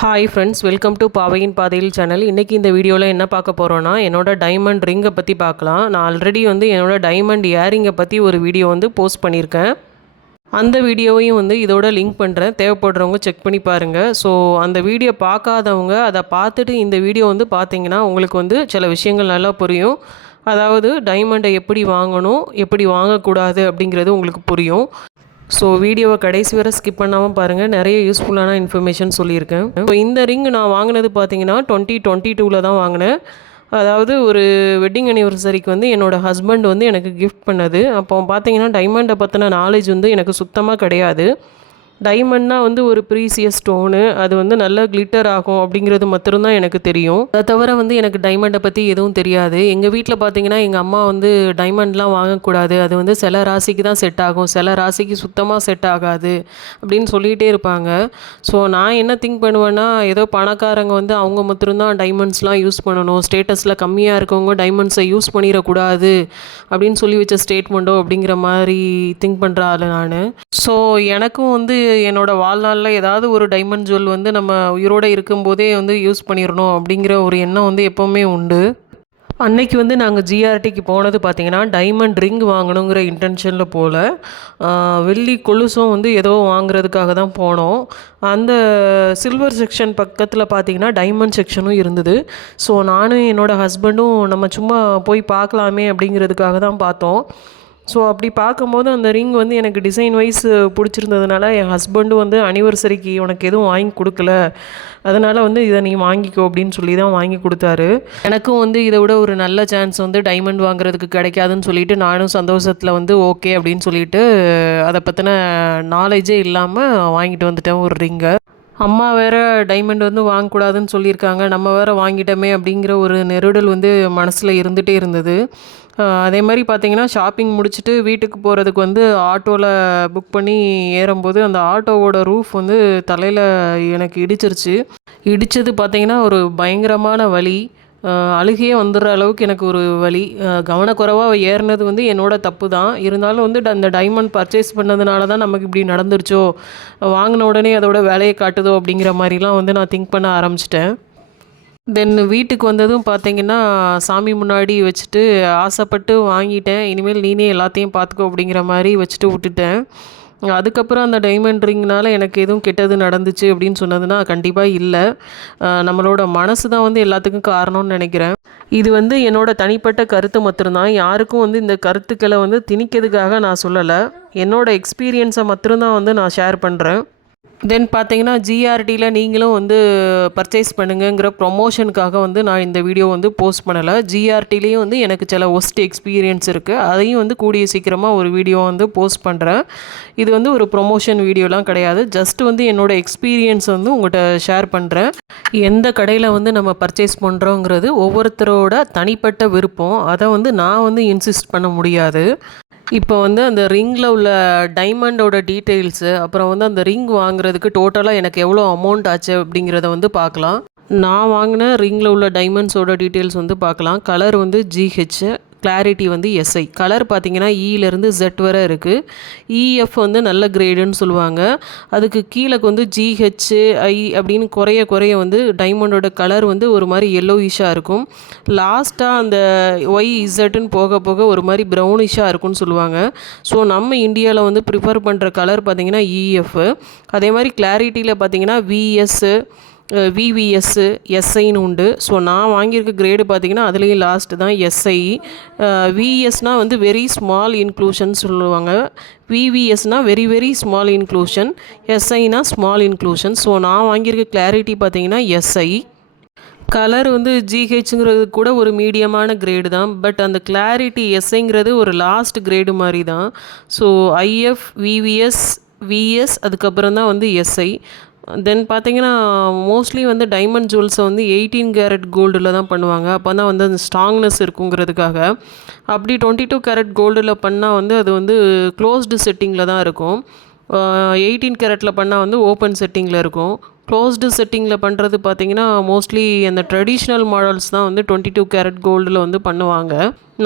Hi friends welcome to பாவையின் பாதையில் channel இன்றைக்கி இந்த வீடியோவில் என்ன பார்க்க போகிறோன்னா என்னோட டைமண்ட் ரிங்கை பற்றி பார்க்கலாம். நான் ஆல்ரெடி வந்து என்னோட டைமண்ட் இயரிங்கை பற்றி ஒரு வீடியோ வந்து போஸ்ட் பண்ணியிருக்கேன் அந்த வீடியோவையும் வந்து இதோட லிங்க் பண்ணுறேன் தேவைப்படுறவங்க செக் பண்ணி பாருங்கள் ஸோ அந்த வீடியோ பார்க்காதவங்க அதை பார்த்துட்டு இந்த வீடியோ வந்து பார்த்தீங்கன்னா உங்களுக்கு வந்து சில விஷயங்கள் நல்லா புரியும். அதாவது டைமண்டை எப்படி வாங்கணும் எப்படி வாங்கக்கூடாது அப்படிங்கிறது உங்களுக்கு புரியும். ஸோ வீடியோவை கடைசி வரை ஸ்கிப் பண்ணாமல் பாருங்கள் நிறைய யூஸ்ஃபுல்லான இன்ஃபர்மேஷன் சொல்லியிருக்கேன். இப்போ இந்த ரிங் நான் வாங்கினது பார்த்தீங்கன்னா டுவெண்ட்டி டுவெண்ட்டி டூவில் தான் வாங்கினேன். அதாவது ஒரு வெட்டிங் அனிவர்சரிக்கு வந்து என்னோடய ஹஸ்பண்ட் வந்து எனக்கு கிஃப்ட் பண்ணது. அப்போ பார்த்தீங்கன்னா டைமண்டை பற்றின நாலேஜ் வந்து எனக்கு சுத்தமாக கிடையாது. டைமண்ட்னா வந்து ஒரு ப்ரீசியஸ் ஸ்டோனு அது வந்து நல்ல கிளிட்டர் ஆகும் அப்படிங்கிறது மட்டும்தான் எனக்கு தெரியும். அதை தவிர வந்து எனக்கு டைமண்டை பற்றி எதுவும் தெரியாது. எங்கள் வீட்டில் பார்த்தீங்கன்னா எங்கள் அம்மா வந்து டைமண்ட்லாம் வாங்கக்கூடாது. அது வந்து சில ராசிக்கு தான் செட் ஆகும். சில ராசிக்கு சுத்தமாக செட் ஆகாது அப்படின்னு சொல்லிகிட்டே இருப்பாங்க. ஸோ நான் என்ன திங்க் பண்ணுவேன்னா ஏதோ பணக்காரங்க வந்து அவங்க மட்டும்தான் டைமண்ட்ஸ்லாம் யூஸ் பண்ணணும். ஸ்டேட்டஸில் கம்மியாக இருக்கவங்க டைமண்ட்ஸை யூஸ் பண்ணிடக்கூடாது அப்படின்னு சொல்லி வச்ச ஸ்டேட்மெண்ட்டோ அப்படிங்கிற மாதிரி திங்க் பண்ணுற ஆள் நான். ஸோ எனக்கும் வந்து என்னோட வாழ்நாளில் ஏதாவது ஒரு டைமண்ட் ஜுவல் வந்து நம்ம உயிரோடு இருக்கும்போதே வந்து யூஸ் பண்ணிடணும் அப்படிங்கிற ஒரு எண்ணம் வந்து எப்போவுமே உண்டு. அன்னைக்கு வந்து நாங்கள் ஜிஆர்டிக்கு போனது பார்த்தீங்கன்னா டைமண்ட் ரிங் வாங்கணுங்கிற இன்டென்ஷனில் போல் வெள்ளி கொலுசும் வந்து ஏதோ வாங்குறதுக்காக தான் போனோம். அந்த சில்வர் செக்ஷன் பக்கத்தில் பார்த்தீங்கன்னா டைமண்ட் செக்ஷனும் இருந்தது. ஸோ நானும் என்னோடய ஹஸ்பண்டும் நம்ம சும்மா போய் பார்க்கலாமே அப்படிங்கிறதுக்காக தான் பார்த்தோம் ஸோ அப்படி பார்க்கும்போது அந்த ரிங் வந்து எனக்கு டிசைன் வைஸ் பிடிச்சிருந்ததுனால என் ஹஸ்பண்டும் வந்து அனிவர்சரிக்கு உனக்கு எதுவும் வாங்கி கொடுக்கல. அதனால் வந்து இதை நீ வாங்கிக்கோ அப்படின்னு சொல்லி தான் வாங்கி கொடுத்தாரு. எனக்கும் வந்து இதை விட ஒரு நல்ல சான்ஸ் வந்து டைமண்ட் வாங்குறதுக்கு கிடைக்காதுன்னு சொல்லிட்டு நானும் சந்தோஷத்தில் வந்து ஓகே அப்படின்னு சொல்லிட்டு அதை பற்றின நாலேஜே இல்லாமல் வாங்கிட்டு வந்துட்டேன் ஒரு ரிங்கை அம்மா வேற டைமண்ட் வந்து வாங்கக்கூடாதுன்னு சொல்லியிருக்காங்க. நம்ம வேற வாங்கிட்டோமே அப்படிங்கிற ஒரு நெருடல் வந்து மனசில் இருந்துகிட்டே இருந்தது. அதே மாதிரி பார்த்தீங்கன்னா ஷாப்பிங் முடிச்சுட்டு வீட்டுக்கு போகிறதுக்கு வந்து ஆட்டோவில் புக் பண்ணி ஏறும்போது அந்த ஆட்டோவோட ரூஃப் வந்து தலையில் எனக்கு இடிச்சிருச்சு. இடித்தது பார்த்தீங்கன்னா ஒரு பயங்கரமான வலி. அழுகையே வந்துடுற அளவுக்கு எனக்கு ஒரு வழி கவனக்குறைவாக ஏறினது வந்து என்னோட தப்பு தான் இருந்தாலும் வந்து அந்த டைமண்ட் பர்ச்சேஸ் பண்ணதுனால தான் நமக்கு இப்படி நடந்துருச்சோ? வாங்கின உடனே அதோட வேலையை காட்டுதோ அப்படிங்கிற மாதிரிலாம் வந்து நான் திங்க் பண்ண ஆரம்பிச்சிட்டேன். தென் வீட்டுக்கு வந்ததும் பார்த்தீங்கன்னா சாமி முன்னாடி வச்சுட்டு ஆசைப்பட்டு வாங்கிட்டேன். இனிமேல் நீனே எல்லாத்தையும் பார்த்துக்கோ அப்படிங்கிற மாதிரி வச்சுட்டு விட்டுட்டேன். அதுக்கப்புறம் அந்த டைமண்ட் ரிங்னால் எனக்கு எதுவும் கெட்டது நடந்துச்சு அப்படின்னு சொன்னதுன்னா கண்டிப்பாக இல்லை. நம்மளோட மனசு தான் வந்து எல்லாத்துக்கும் காரணம்னு நினைக்கிறேன். இது வந்து என்னோட தனிப்பட்ட கருத்து மட்டும்தான் யாருக்கும் வந்து இந்த கருத்துக்களை வந்து திணிக்கிறதுக்காக நான் சொல்லலை. என்னோட எக்ஸ்பீரியன்ஸை மட்டும்தான் வந்து நான் ஷேர் பண்ணுறேன் தென் பார்த்தீங்கன்னா ஜிஆர்டியில் நீங்களும் வந்து பர்ச்சேஸ் பண்ணுங்கிற ப்ரொமோஷனுக்காக வந்து நான் இந்த வீடியோ வந்து போஸ்ட் பண்ணலை. ஜிஆர்டிலேயும் வந்து எனக்கு சில ஒஸ்ட் எக்ஸ்பீரியன்ஸ் இருக்குது அதையும் வந்து கூடிய சீக்கிரமாக ஒரு வீடியோ வந்து போஸ்ட் பண்ணுறேன் இது வந்து ஒரு ப்ரொமோஷன் வீடியோலாம் கிடையாது. ஜஸ்ட் வந்து என்னோடய எக்ஸ்பீரியன்ஸ் வந்து உங்கள்கிட்ட ஷேர் பண்ணுறேன் எந்த கடையில் வந்து நம்ம பர்ச்சேஸ் பண்ணுறோங்கிறது ஒவ்வொருத்தரோட தனிப்பட்ட விருப்பம். அதை வந்து நான் வந்து இன்சிஸ்ட் பண்ண முடியாது. இப்போ வந்து அந்த ரிங்கில் உள்ள டைமண்டோட டீட்டெயில்ஸு அப்புறம் வந்து அந்த ரிங் வாங்குறதுக்கு டோட்டலாக எனக்கு எவ்வளோ அமௌண்ட் ஆச்சு அப்படிங்கிறத வந்து பார்க்கலாம். நான் வாங்கின ரிங்கில் உள்ள டைமண்ட்ஸோட டீட்டெயில்ஸ் வந்து பார்க்கலாம். கலர் வந்து ஜிஹெச் கிளாரிட்டி வந்து எஸ்ஐ கலர் பார்த்தீங்கன்னா e இலேருந்து ஜெட் வரை இருக்குது இஎஃப் e, வந்து நல்ல கிரேடுன்னு சொல்லுவாங்க. அதுக்கு கீழே வந்து ஜிஹெச் ஐ அப்படின்னு குறைய குறைய வந்து டைமண்டோட கலர் வந்து ஒரு மாதிரி எல்லோயிஷாக இருக்கும். லாஸ்ட்டாக அந்த ஒய் இசட்டுன்னு போக போக ஒரு மாதிரி ப்ரௌனிஷாக இருக்கும்னு சொல்லுவாங்க. ஸோ நம்ம இந்தியாவில் வந்து ப்ரிஃபர் பண்ணுற கலர் பார்த்திங்கன்னா இஎஃப் e, அதே மாதிரி கிளாரிட்டியில் பார்த்தீங்கன்னா விஎஸ்ஸு விவிஎஸ்ஸு எஸ்ஐன்னு உண்டு. ஸோ நான் வாங்கியிருக்க கிரேடு பார்த்திங்கன்னா அதுலேயும் லாஸ்ட்டு தான் எஸ்ஐ விஎஸ்னால் வந்து வெரி ஸ்மால் இன்க்ளூஷன் சொல்லுவாங்க. விவிஎஸ்னால் வெரி வெரி ஸ்மால் இன்க்ளூஷன் எஸ்ஐனா ஸ்மால் இன்க்ளூஷன் ஸோ நான் வாங்கியிருக்க கிளாரிட்டி பார்த்திங்கன்னா எஸ்ஐ கலர் வந்து ஜிஹெச்ங்கிறது கூட ஒரு மீடியமான கிரேடு தான். பட் அந்த கிளாரிட்டி எஸ்ஐங்கிறது ஒரு லாஸ்ட் கிரேடு மாதிரி தான். ஸோ ஐஎஃப் விவிஎஸ் விஎஸ் அதுக்கப்புறம் தான் வந்து எஸ்ஐ தென் பார்த்தீங்கன்னா மோஸ்ட்லி வந்து டைமண்ட் ஜுவல்ஸை வந்து எயிட்டீன் கேரட் கோல்டில் தான் பண்ணுவாங்க. அப்போ தான் வந்து அந்த ஸ்ட்ராங்னஸ் இருக்குங்கிறதுக்காக. அப்படி டுவெண்ட்டி டூ கேரட் கோல்டில் பண்ணால் வந்து அது வந்து க்ளோஸ்டு செட்டிங்கில் தான் இருக்கும். எயிட்டீன் கேரட்டில் பண்ணால் வந்து ஓப்பன் செட்டிங்கில் இருக்கும். க்ளோஸ்டு செட்டிங்கில் பண்ணுறது பார்த்தீங்கன்னா மோஸ்ட்லி அந்த ட்ரெடிஷ்னல் மாடல்ஸ் தான் வந்து டுவெண்ட்டி டூ கேரட் கோல்டில் வந்து பண்ணுவாங்க.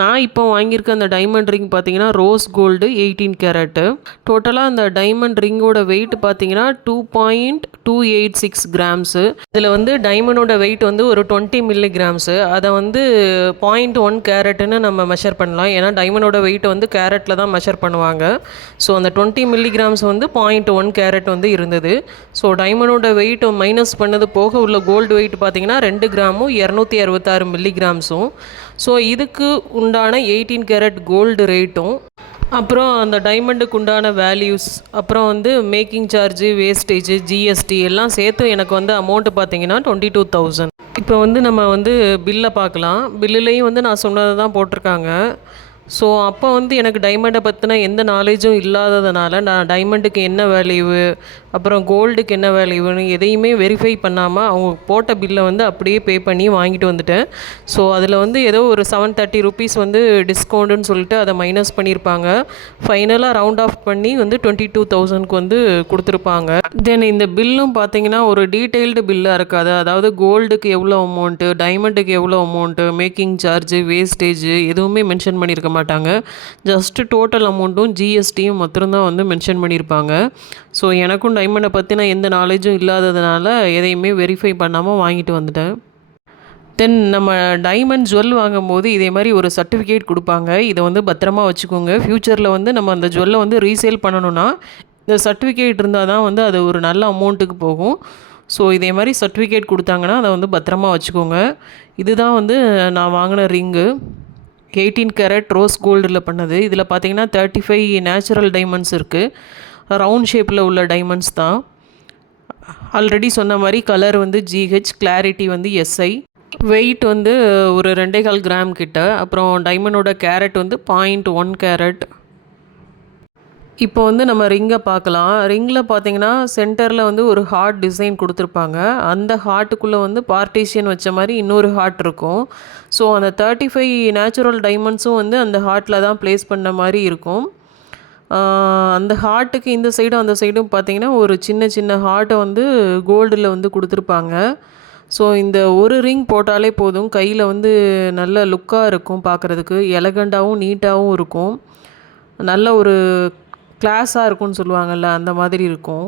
நான் இப்போ வாங்கியிருக்க அந்த டைமண்ட் ரிங் பார்த்தீங்கன்னா ரோஸ் கோல்டு எயிட்டீன் கேரட்டு டோட்டலாக அந்த டைமண்ட் ரிங்கோட வெயிட் பார்த்தீங்கன்னா two point two eight six grams இதில் வந்து டைமண்டோட வெயிட் வந்து ஒரு டுவெண்ட்டி மில்லி கிராம்ஸு அதை வந்து பாயிண்ட் ஒன் கேரட்டுன்னு நம்ம மெஷர் பண்ணலாம். ஏன்னா டைமண்டோட வெயிட் வந்து கேரட்டில் தான் மெஷர் பண்ணுவாங்க. ஸோ அந்த டுவெண்ட்டி மில்லி கிராம்ஸ் வந்து பாயிண்ட் ஒன் கேரட் வந்து இருந்தது. ஸோ டைமண்டோட வெயிட் மைனஸ் பண்ணது போக உள்ள கோல்டு வெயிட் பார்த்தீங்கன்னா ரெண்டு கிராமும் இரநூத்தி அறுபத்தாறு மில்லி கிராம்ஸும் ஸோ இதுக்கு உண்டான எயிட்டீன் கேரட் கோல்டு ரேட்டும் அப்புறம் அந்த டைமண்டுக்கு உண்டான வேல்யூஸ் அப்புறம் வந்து மேக்கிங் சார்ஜு வேஸ்டேஜு ஜிஎஸ்டி எல்லாம் சேர்த்து எனக்கு வந்து அமௌண்ட்டு பார்த்தீங்கன்னா டுவெண்ட்டி டூ தௌசண்ட் இப்போ வந்து நம்ம வந்து பில்லை பார்க்கலாம். பில்லுலேயும் வந்து நான் சொன்னதை தான் போட்டிருக்காங்க. ஸோ அப்போ வந்து எனக்கு டைமண்டை பற்றின எந்த நாலேஜும் இல்லாததுனால நான் டைமண்டுக்கு என்ன வேல்யூவு அப்புறம் கோல்டுக்கு என்ன வேல்யூன்னு எதையுமே வெரிஃபை பண்ணாமல் அவங்க போட்ட பில்லை வந்து அப்படியே பே பண்ணி வாங்கிட்டு வந்துட்டேன். ஸோ அதில் வந்து ஏதோ ஒரு செவன் தேர்ட்டி ருபீஸ் வந்து டிஸ்கவுண்ட்டுன்னு சொல்லிட்டு அதை மைனஸ் பண்ணியிருப்பாங்க ஃபைனலாக ரவுண்ட் ஆஃப் பண்ணி வந்து டுவெண்ட்டி டூ தௌசண்ட்க்கு வந்து கொடுத்துருப்பாங்க. தென் இந்த பில்லும் பார்த்தீங்கன்னா ஒரு டீட்டெயில்டு பில்லாக இருக்காது. அதாவது கோல்டுக்கு எவ்வளோ அமௌண்ட்டு டைமண்டுக்கு எவ்வளோ அமௌண்ட்டு மேக்கிங் சார்ஜு வேஸ்டேஜ் எதுவுமே மென்ஷன் பண்ணியிருக்க மாட்டாங்க. ஜஸ்ட்டு டோட்டல் அமௌண்ட்டும் ஜிஎஸ்டியும் மாத்திரம்தான் வந்து மென்ஷன் பண்ணியிருப்பாங்க. ஸோ எனக்கும் டைமண்டை பற்றின எந்த நாலேஜும் இல்லாததுனால எதையுமே வெரிஃபை பண்ணாமல் வாங்கிட்டு வந்துட்டேன். தென் நம்ம டைமண்ட் ஜுவல் வாங்கும்போது இதே மாதிரி ஒரு சர்டிஃபிகேட் கொடுப்பாங்க. இதை வந்து பத்திரமா வச்சுக்கோங்க. ஃப்யூச்சரில் வந்து நம்ம அந்த ஜுவல்லை வந்து ரீசேல் பண்ணணும்னா இந்த சர்டிஃபிகேட் இருந்தால் தான் வந்து அது ஒரு நல்ல அமௌண்ட்டுக்கு போகும். ஸோ இதே மாதிரி சர்டிஃபிகேட் கொடுத்தாங்கன்னா அதை வந்து பத்திரமா வச்சுக்கோங்க. இதுதான் வந்து நான் வாங்கின ரிங்கு எயிட்டீன் கேரட் ரோஸ் கோல்டில் பண்ணது. இதில் பார்த்தீங்கன்னா தேர்ட்டி ஃபைவ் நேச்சுரல் டைமண்ட்ஸ் இருக்குது ரவுண்ட் ஷேப்பில் உள்ள டைமண்ட்ஸ் தான். ஆல்ரெடி சொன்ன மாதிரி கலர் வந்து ஜிஹெச் கிளாரிட்டி வந்து எஸ்ஐ வெயிட் வந்து ஒரு ரெண்டே கால் கிராம் கிட்ட. அப்புறம் டைமண்டோட கேரட் வந்து பாயிண்ட் ஒன் கேரட் இப்போ வந்து நம்ம ரிங்கை பார்க்கலாம். ரிங்கில் பார்த்தீங்கன்னா சென்டரில் வந்து ஒரு ஹார்ட் டிசைன் கொடுத்துருப்பாங்க. அந்த ஹார்ட்டுக்குள்ளே வந்து பார்ட்டிஷியன் வச்ச மாதிரி இன்னொரு ஹார்ட் இருக்கும். ஸோ அந்த தேர்ட்டி ஃபைவ் நேச்சுரல் டைமண்ட்ஸும் வந்து அந்த ஹார்ட்டில் தான் ப்ளேஸ் பண்ண மாதிரி இருக்கும். அந்த ஹார்ட்டுக்கு இந்த சைடும் அந்த சைடும் பார்த்தீங்கன்னா ஒரு சின்ன சின்ன ஹார்ட்டை வந்து கோல்டில் வந்து கொடுத்துருப்பாங்க. ஸோ இந்த ஒரு ரிங் போட்டாலே போதும். கையில் வந்து நல்ல லுக்காக இருக்கும் பார்க்குறதுக்கு. எலகண்டாகவும் நீட்டாகவும் இருக்கும். நல்ல ஒரு கிளாஸாக இருக்கும்னு சொல்லுவாங்கள்ல அந்த மாதிரி இருக்கும்.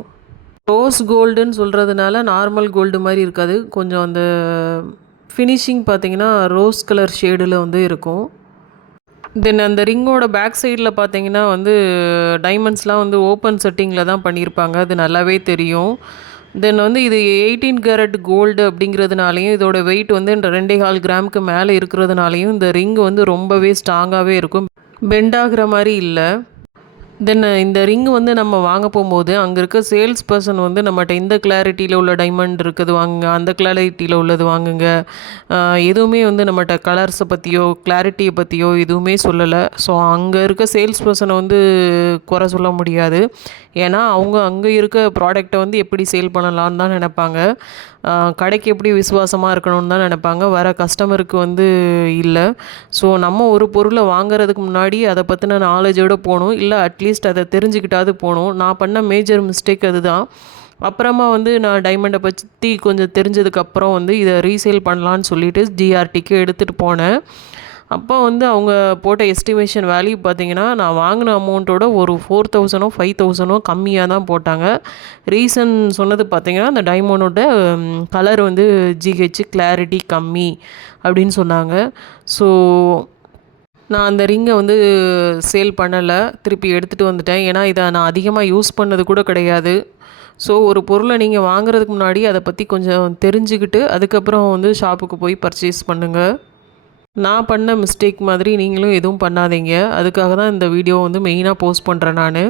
ரோஸ் கோல்டுன்னு சொல்கிறதுனால நார்மல் கோல்டு மாதிரி இருக்காது. கொஞ்சம் அந்த ஃபினிஷிங் பார்த்தீங்கன்னா ரோஸ் கலர் ஷேடில் வந்து இருக்கும். தென் அந்த ரிங்கோட பேக் சைடில் பார்த்தீங்கன்னா வந்து டைமண்ட்ஸ்லாம் வந்து ஓப்பன் செட்டிங்கில் தான் பண்ணியிருப்பாங்க. அது நல்லாவே தெரியும். தென் வந்து இது எயிட்டீன் கேரட் கோல்டு அப்படிங்கிறதுனாலையும் இதோட வெயிட் வந்து ரெண்டே கால் கிராமுக்கு மேலே இருக்கிறதுனாலையும் இந்த ரிங் வந்து ரொம்பவே ஸ்ட்ராங்காகவே இருக்கும். பெண்டாகிற மாதிரி இல்லை. தென் uh, இந்த ரிங் வந்து நம்ம வாங்க போகும்போது அங்கே இருக்க சேல்ஸ் பர்சன் வந்து நம்மகிட்ட இந்த கிளாரிட்டியில் உள்ள டைமண்ட் இருக்குது வாங்குங்க அந்த கிளாரிட்டியில் உள்ளது வாங்குங்க. எதுவுமே வந்து நம்மகிட்ட கலர்ஸை பற்றியோ கிளாரிட்டியை பற்றியோ எதுவுமே சொல்லலை. ஸோ அங்கே இருக்க சேல்ஸ் பர்சனை வந்து குறை சொல்ல முடியாது. ஏன்னா அவங்க அங்கே இருக்க ப்ராடக்டை வந்து எப்படி சேல் பண்ணலான்னு தான் நினைப்பாங்க. கடைக்கு எப்படி விசுவாசமாக இருக்கணும்னு தான் நினைப்பாங்க. வர கஸ்டமருக்கு வந்து இல்லை. ஸோ நம்ம ஒரு பொருளை வாங்குறதுக்கு முன்னாடி அதை பற்றின நாலேஜோடு போகணும். இல்லை அட்லீஸ்ட் அதை தெரிஞ்சுக்கிட்டாது போகணும். நான் பண்ண மேஜர் மிஸ்டேக் அதுதான். அப்புறமா வந்து நான் டைமண்டை பற்றி கொஞ்சம் தெரிஞ்சதுக்கப்புறம் வந்து இதை ரீசேல் பண்ணலான்னு சொல்லிட்டு ஜிஆர்டிக்கு எடுத்துகிட்டு போனேன். அப்போ வந்து அவங்க போட்ட எஸ்டிமேஷன் வேல்யூ பார்த்தீங்கன்னா நான் வாங்கின அமௌண்ட்டோட ஒரு ஃபோர் தௌசண்டோ ஃபைவ் தௌசண்டோ கம்மியாக தான் போட்டாங்க. ரீசன் சொன்னது பார்த்தீங்கன்னா அந்த டைமண்டோட கலர் வந்து ஜிஹெச் கிளாரிட்டி கம்மி அப்படின்னு சொன்னாங்க. ஸோ நான் அந்த ரிங்கை வந்து சேல் பண்ணலை. திருப்பி எடுத்துகிட்டு வந்துட்டேன். ஏன்னா இதை நான் அதிகமாக யூஸ் பண்ணது கூட கிடையாது. ஸோ ஒரு பொருளை நீங்கள் வாங்குறதுக்கு முன்னாடி அதை பற்றி கொஞ்சம் தெரிஞ்சுக்கிட்டு அதுக்கப்புறம் வந்து ஷாப்புக்கு போய் பர்ச்சேஸ் பண்ணுங்கள் நான் பண்ண மிஸ்டேக் மாதிரி நீங்களும் எதுவும் பண்ணாதீங்க. அதுக்காக தான் இந்த வீடியோ வந்து மெயினாக போஸ்ட் பண்ணுறேன் நான்.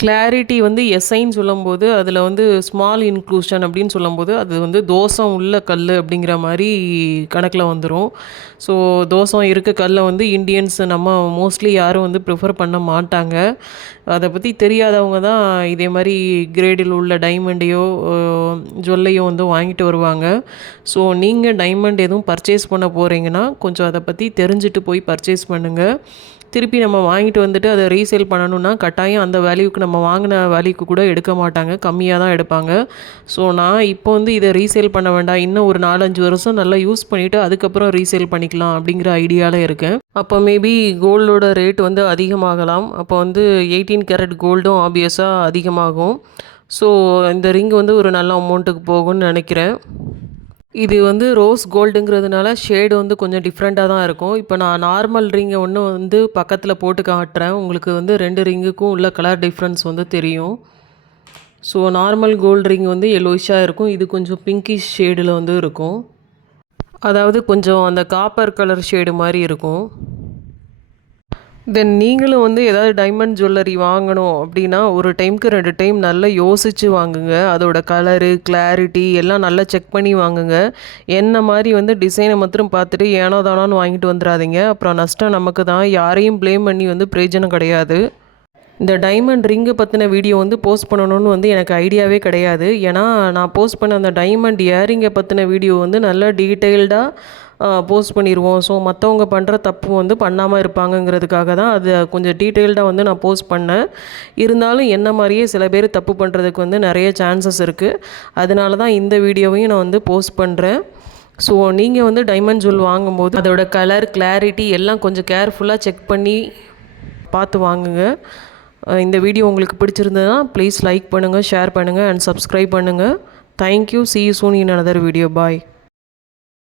கிளாரிட்டி வந்து எஸ்ஐன்னு சொல்லும்போது அதில் வந்து ஸ்மால் இன்க்ளூஷன் அப்படின்னு சொல்லும்போது அது வந்து தோசம் உள்ள கல் அப்படிங்கிற மாதிரி கணக்கில் வந்துடும் ஸோ தோசம் இருக்க கல்லை வந்து இண்டியன்ஸ் நம்ம மோஸ்ட்லி யாரும் வந்து ப்ரிஃபர் பண்ண மாட்டாங்க. அதை பற்றி தெரியாதவங்க தான் இதே மாதிரி கிரேடில் உள்ள டைமண்டையோ ஜுவல்லையோ வந்து வாங்கிட்டு வருவாங்க. ஸோ நீங்கள் டைமண்ட் எதுவும் பர்ச்சேஸ் பண்ண போகிறீங்கன்னா கொஞ்சம் அதை பற்றி தெரிஞ்சுட்டு போய் பர்ச்சேஸ் பண்ணுங்கள் திருப்பி நம்ம வாங்கிட்டு வந்துட்டு அதை ரீசேல் பண்ணணும்னா கட்டாயம் அந்த வேல்யூக்கு நம்ம வாங்கின வேல்யூக்கு கூட எடுக்க மாட்டாங்க. கம்மியாக தான் எடுப்பாங்க. ஸோ நான் இப்போ வந்து இதை ரீசேல் பண்ண வேண்டாம். இன்னும் ஒரு நாலஞ்சு வருஷம் நல்லா யூஸ் பண்ணிவிட்டு அதுக்கப்புறம் ரீசேல் பண்ணிக்கலாம் அப்படிங்கிற ஐடியாவில் இருக்கேன். அப்போ மேபி கோல்டோட ரேட் வந்து அதிகமாகலாம். அப்போ வந்து எயிட்டீன் கேரட் கோல்டும் ஆப்வியஸாக அதிகமாகும். ஸோ இந்த ரிங் வந்து ஒரு நல்ல அமௌண்ட்டுக்கு போகும்னு நினைக்கிறேன். இது வந்து ரோஸ் கோல்டுங்கிறதுனால ஷேடு வந்து கொஞ்சம் டிஃப்ரெண்ட்டாக தான் இருக்கும். இப்போ நான் நார்மல் ரிங்கை ஒன்று வந்து பக்கத்தில் போட்டு காட்டுறேன். உங்களுக்கு வந்து ரெண்டு ரிங்குக்கும் உள்ள கலர் டிஃப்ரென்ஸ் வந்து தெரியும். ஸோ நார்மல் கோல்டு ரிங் வந்து எல்லோயிஷாக இருக்கும். இது கொஞ்சம் பிங்கிஷ் ஷேடில் வந்து இருக்கும். அதாவது கொஞ்சம் அந்த காப்பர் கலர் ஷேடு மாதிரி இருக்கும். தென் நீங்களும் வந்து ஏதாவது டைமண்ட் ஜுவல்லரி வாங்கணும் அப்படின்னா ஒரு டைம்க்கு ரெண்டு டைம் நல்லா யோசித்து வாங்குங்க. அதோட கலரு கிளாரிட்டி எல்லாம் நல்லா செக் பண்ணி வாங்குங்க. என்ன மாதிரி வந்து டிசைனை மாத்திரம் பார்த்துட்டு ஏனோ தானோன்னு வாங்கிட்டு வந்துடாதீங்க. அப்புறம் நஷ்டம் நமக்கு தான். யாரையும் ப்ளேம் பண்ணி வந்து பிரயோஜனம் கிடையாது. இந்த டைமண்ட் ரிங்கை பற்றின வீடியோ வந்து போஸ்ட் பண்ணணும்னு வந்து எனக்கு ஐடியாவே கிடையாது. ஏன்னா நான் போஸ்ட் பண்ண அந்த டைமண்ட் இயரிங்கை பற்றின வீடியோ வந்து நல்லா டீட்டெயில்டாக போஸ்ட் பண்ணிடுவோம் ஸோ மற்றவங்க பண்ணுற தப்பு வந்து பண்ணாமல் இருப்பாங்கங்கிறதுக்காக தான் அது கொஞ்சம் டீட்டெயில்டாக வந்து நான் போஸ்ட் பண்ணேன். இருந்தாலும் என்ன மாதிரியே சில பேர் தப்பு பண்ணுறதுக்கு வந்து நிறைய சான்சஸ் இருக்குது அதனால தான் இந்த வீடியோவையும் நான் வந்து போஸ்ட் பண்ணுறேன் ஸோ நீங்கள் வந்து டைமண்ட் ஜுவல் வாங்கும்போது அதோட கலர் கிளாரிட்டி எல்லாம் கொஞ்சம் கேர்ஃபுல்லாக செக் பண்ணி பார்த்து வாங்குங்க. இந்த வீடியோ உங்களுக்கு பிடிச்சிருந்ததுன்னா ப்ளீஸ் லைக் பண்ணுங்கள் ஷேர் பண்ணுங்கள் அண்ட் சப்ஸ்கிரைப் பண்ணுங்கள் thank you see you soon in another video bye